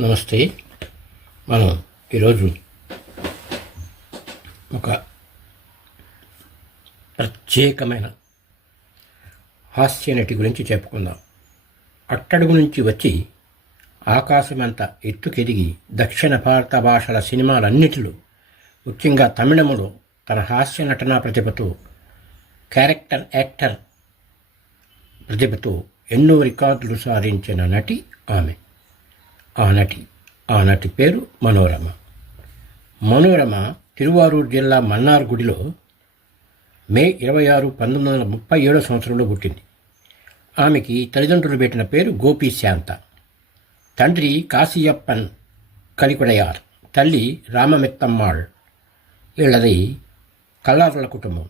నమస్తే. మనం ఈరోజు ఒక ప్రత్యేకమైన హాస్య నటి గురించి చెప్పుకుందాం. అట్టడుగు నుంచి వచ్చి ఆకాశమంత ఎత్తుకెదిగి దక్షిణ భారత భాషల సినిమాలన్నిటిలో ముఖ్యంగా తమిళములో తన హాస్య నటనా ప్రతిభతో క్యారెక్టర్ యాక్టర్ ప్రతిభతో ఎన్నో రికార్డులు సాధించిన నటి ఆమె. ఆనటి ఆనటి పేరు మనోరమ. మనోరమ తిరువారూరు జిల్లా మన్నార్ గుడిలో మే ఇరవై ఆరు పంతొమ్మిది వందల ముప్పై ఏడో సంవత్సరంలో పుట్టింది. ఆమెకి తల్లిదండ్రులు పెట్టిన పేరు గోపి శాంత. తండ్రి కాశీయప్పన్ కలికుడయార్ తల్లి రామమిత్తమ్మాళ్ వీళ్ళది కల్లారుల కుటుంబం.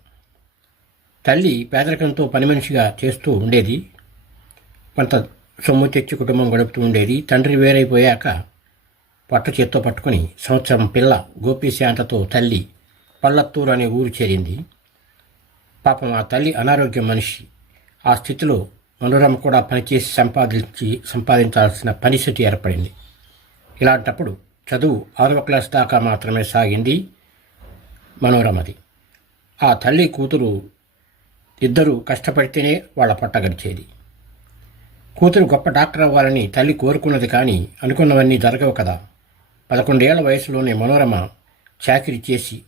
తల్లి పేదరికంతో పని మనిషిగా చేస్తూ ఉండేది కొంత సొమ్ము తెచ్చి కుటుంబం గడుపుతూ ఉండేది తండ్రి వేరైపోయాక పట్ట చేత్తో పట్టుకుని సంవత్సరం పిల్ల గోపీశాంతతో తల్లి పల్లత్తూరు అనే ఊరు చేరింది. పాపం ఆ తల్లి అనారోగ్యం మనిషి. ఆ స్థితిలో మనోరమ కూడా పనిచేసి సంపాదించి సంపాదించాల్సిన పరిస్థితి ఏర్పడింది. ఇలాంటప్పుడు చదువు ఆరవ క్లాస్ దాకా మాత్రమే సాగింది మనోరమది. ఆ తల్లి కూతురు ఇద్దరు కష్టపడితేనే వాళ్ళ పట్ట గడిచేది. కూతురు గొప్ప డాక్టర్ అవ్వాలని తల్లి కోరుకున్నది కానీ అనుకున్నవన్నీ జరగవు కదా. పదకొండేళ్ళ వయసులోనే మనోరమ చాకిరి చేసి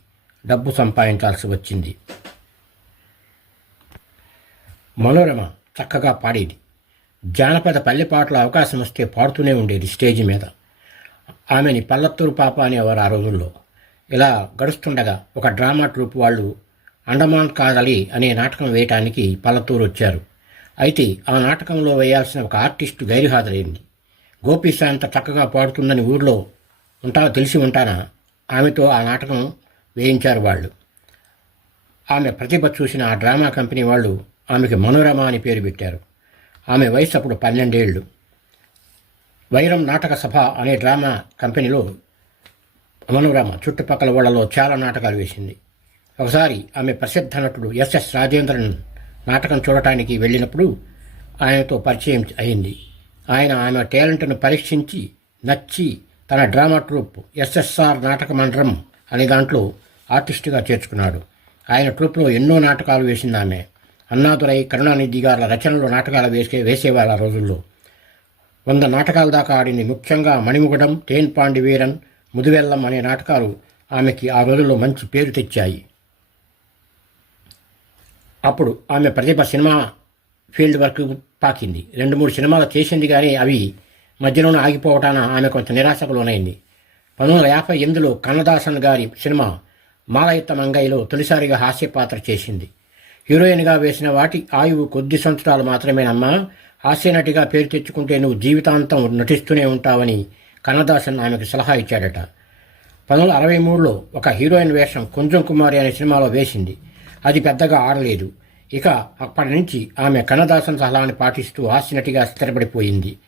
డబ్బు సంపాదించాల్సి వచ్చింది. మనోరమ చక్కగా పాడేది. జానపద పల్లెపాటల అవకాశం వస్తే పాడుతూనే ఉండేది స్టేజి మీద. ఆమెని పల్లత్తూరు పాప అనేవారు ఆ రోజుల్లో. ఇలా గడుస్తుండగా ఒక డ్రామా ట్రూప్ వాళ్ళు అండమాన్ కాదలి అనే నాటకం వేయటానికి పల్లత్తూరు వచ్చారు. అయితే ఆ నాటకంలో వేయాల్సిన ఒక ఆర్టిస్టు గైరుహాజరైంది. గోపీశాంత చక్కగా పాడుతుందని ఊర్లో ఉంటా తెలిసి ఉంటానా? ఆమెతో ఆ నాటకం వేయించారు వాళ్ళు. ఆమె ప్రతిభ చూసిన ఆ డ్రామా కంపెనీ వాళ్ళు ఆమెకి మనోరమ అని పేరు పెట్టారు. ఆమె వయసు అప్పుడు పన్నెండేళ్ళు. వైరం నాటక సభ అనే డ్రామా కంపెనీలో మనోరమ చుట్టుపక్కల వాళ్ళలో చాలా నాటకాలు వేసింది. ఒకసారి ఆమె ప్రసిద్ధ నటుడు ఎస్ఎస్ రాజేంద్రన్ నాటకం చూడటానికి వెళ్ళినప్పుడు ఆయనతో పరిచయం అయింది. ఆయన ఆమె టాలెంట్ను పరీక్షించి నచ్చి తన డ్రామా ట్రూప్ ఎస్ఎస్ఆర్ నాటక మండలం అనే దాంట్లో ఆర్టిస్టుగా చేర్చుకున్నాడు. ఆయన ట్రూప్లో ఎన్నో నాటకాలు వేసింది ఆమె. అన్నాదురై కరుణానిధి గారి రచనలు నాటకాలు వేసే వేసేవాళ్ళ రోజుల్లో. వంద నాటకాల దాకా ఆడింది. ముఖ్యంగా మణిముగడం తేన్ పాండివీరన్ ముదివెల్లం అనే నాటకాలు ఆమెకి ఆ రోజుల్లో మంచి పేరు తెచ్చాయి. అప్పుడు ఆమె ప్రతిభ సినిమా ఫీల్డ్ వర్క్ పాకింది. రెండు మూడు సినిమాలు చేసింది కానీ అవి మధ్యలోనే ఆగిపోవటాన ఆమె కొంత నిరాశకు లోనైంది పంతొమ్మిది వందల యాభై ఎనిమిదిలో కన్నదాసన్ గారి సినిమా మాలయత్త మంగయ్యలో తొలిసారిగా హాస్య పాత్ర చేసింది. హీరోయిన్గా వేసిన వాటి ఆయువు కొద్ది సంవత్సరాలు మాత్రమేనమ్మా. హాస్య నటిగా పేరు తెచ్చుకుంటే నువ్వు జీవితాంతం నటిస్తూనే ఉంటావని కన్నదాసన్ ఆమెకు సలహా ఇచ్చాడట. పంతొమ్మిది వందల అరవై మూడులో ఒక హీరోయిన్ వేషం కొంచెం కుమారి అనే సినిమాలో వేసింది. అది పెద్దగా ఆడలేదు ఇక అప్పటి నుంచి ఆమె కన్నదాసన్ సలహాన్ని పాటిస్తూ హాస్యనటిగా స్థిరపడిపోయింది.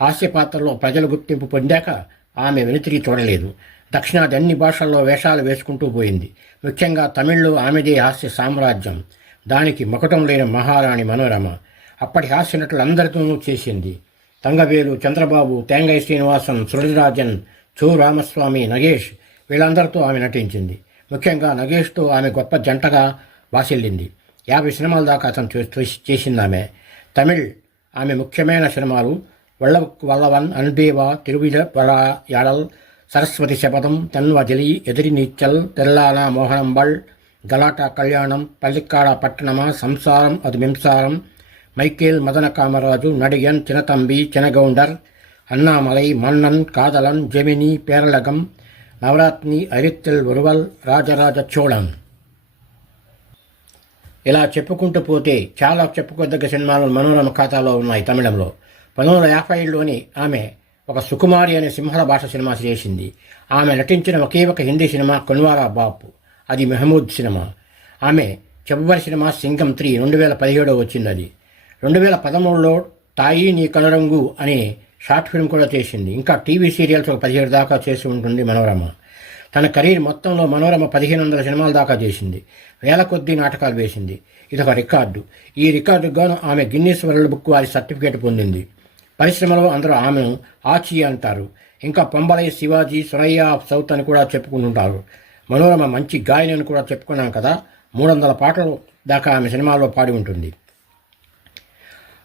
హాస్య పాత్రలో ప్రజల గుర్తింపు పొందాక ఆమె వెనుతిరిగి చూడలేదు. దక్షిణాది అన్ని భాషల్లో వేషాలు వేసుకుంటూ పోయింది. ముఖ్యంగా తమిళ్ళో ఆమెదే హాస్య సామ్రాజ్యం. దానికి మొకటం లేని మహారాణి మనోరమ. అప్పటి హాస్య నటులందరితోనూ చేసింది. తంగవేలు చంద్రబాబు తేంగై శ్రీనివాసన్ సృజరాజన్ చో రామస్వామి నగేష్ వీళ్ళందరితో ఆమె నటించింది. ముఖ్యంగా నగేష్తో ఆమె గొప్ప జంటగా వాసిల్లింది యాభై సినిమాల దాకా అతను చేసింది ఆమె తమిళ్ ఆమె ముఖ్యమైన సినిమాలు వల్ల వల్లవన్ అన్బేవా తిరువిల వల యాడల్ సరస్వతి శపథం తెన్వజలి ఎదిరి నీచ్చల్ తెల్లాన మోహనంబళ్ గలాటా కళ్యాణం పల్లిక్కాడ పట్టణమ సంసారం అది మింసారం மைக்கேல் மதன காமராஜு நடிகன் சினத்தம்பி சினகவுண்டர் அண்ணாமலை மன்னன் காதலன் ஜெமினி பேரழகம் నవరాత్ని అరిత్తెల్ ఒరువల్ రాజరాజ చోళన్ ఇలా చెప్పుకుంటూ పోతే చాలా చెప్పుకోదగ్గ సినిమాలు మనోరమ ఖాతాలో ఉన్నాయి తమిళంలో. పంతొమ్మిది వందల యాభై ఏడులోని ఆమె ఒక సుకుమారి అనే సింహల భాష సినిమా చేసింది. ఆమె నటించిన ఒకే ఒక హిందీ సినిమా కొన్వారా బాపు. అది మెహమూద్ సినిమా. ఆమె చివరి సినిమా సింగం త్రీ రెండు వేల పదిహేడో వచ్చింది అది రెండు వేల పదమూడులో తాయి నీ కలరంగు అనే షార్ట్ ఫిల్మ్ కూడా చేసింది. ఇంకా టీవీ సీరియల్స్ ఒక పదిహేడు దాకా చేసి ఉంటుంది మనోరమ. తన కెరీర్ మొత్తంలో మనోరమ పదిహేను వందల సినిమాల దాకా చేసింది. వేల కొద్దీ నాటకాలు వేసింది. ఇదొక రికార్డు. ఈ రికార్డు గాను ఆమె గిన్నీస్ వరల్డ్ బుక్ వారి సర్టిఫికేట్ పొందింది. పరిశ్రమలో అందరూ ఆమెను ఆచి అంటారు. ఇంకా పొంబలయ్య శివాజీ సురయ్య ఆఫ్ సౌత్ అని కూడా చెప్పుకుంటుంటారు. మనోరమ మంచి గాయని అని కూడా చెప్పుకున్నాం కదా. మూడు వందల పాటలు దాకా ఆమె సినిమాల్లో పాడి ఉంటుంది.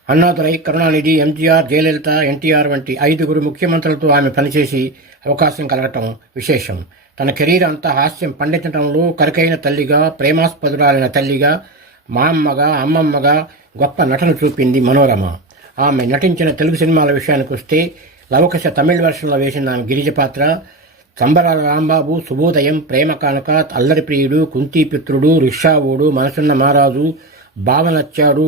అన్నాదురై కరుణానిధి ఎంజీఆర్ జయలలిత ఎన్టీఆర్ వంటి ఐదుగురు ముఖ్యమంత్రులతో ఆమె పనిచేసి అవకాశం కలగటం విశేషం. తన కెరీర్ అంతా హాస్యం పండించడంలో కరకైన తల్లిగా ప్రేమాస్పదురాలైన తల్లిగా మా అమ్మగా అమ్మమ్మగా గొప్ప నటన చూపింది మనోరమ. ఆమె నటించిన తెలుగు సినిమాల విషయానికి వస్తే లవకశ తమిళ వెర్షన్లో వేసిన ఆమె గిరిజ పాత్ర సంబరాల రాంబాబు శుభోదయం ప్రేమ కానక అల్లరి ప్రియుడు Kuntiputrudu Rickshavodu Manasunna Maharaju Bavanachadu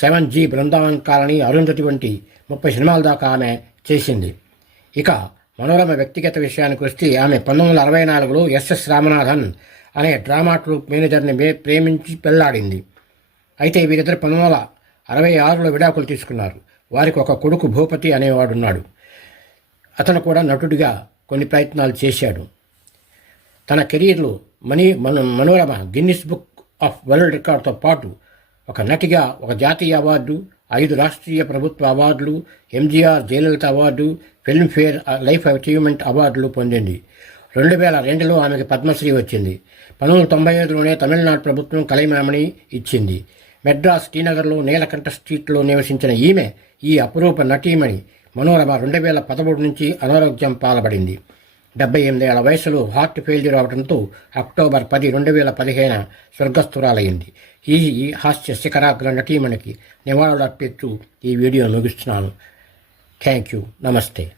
seven G Brindavan colony Arundhati వంటి ముప్పై సినిమాల దాకా ఆమె చేసింది. ఇక మనోరమ వ్యక్తిగత విషయానికి వస్తే ఆమె పంతొమ్మిది వందల అరవై నాలుగులో ఎస్ఎస్ రామనాథన్ అనే డ్రామా ట్రూప్ మేనేజర్ని ప్రేమించి పెళ్ళాడింది. అయితే వీరిద్దరు పంతొమ్మిది వందల అరవై ఆరులో విడాకులు తీసుకున్నారు. వారికి ఒక కొడుకు భూపతి అనేవాడున్నాడు అతను కూడా నటుడిగా కొన్ని ప్రయత్నాలు చేశాడు. తన కెరీర్లో మనీ మన Manorama Guinness book of world రికార్డ్తో పాటు ఒక నటిగా ఒక జాతీయ అవార్డు ఐదు రాష్ట్రీయ ప్రభుత్వ అవార్డులు MGR Jayalalithaa award Filmfare life achievement అవార్డులు పొందింది. రెండు వేల రెండులో ఆమెకు పద్మశ్రీ వచ్చింది. పంతొమ్మిది వందల తొంభై ఐదులోనే తమిళనాడు ప్రభుత్వం కలైమామణి ఇచ్చింది. మెడ్రాస్ శ్రీనగర్లో నీలకంఠ స్ట్రీట్లో నివసించిన ఈమె ఈ అపురూప నటీమణి మనోరమ రెండు వేల పదమూడు నుంచి అనారోగ్యం పాల్పడింది. డెబ్బై ఎనిమిదేళ్ళ వయసులో హార్ట్ ఫెయిల్యూర్ అవడంతో అక్టోబర్ పది రెండు వేల పదిహేన స్వర్గస్థురాలయ్యింది. ఈ ఈ హాస్య శిఖరాగ్ర నటీమణికి నివాళులర్పిస్తూ ఈ వీడియో ముగిస్తున్నాను. Thank you. నమస్తే.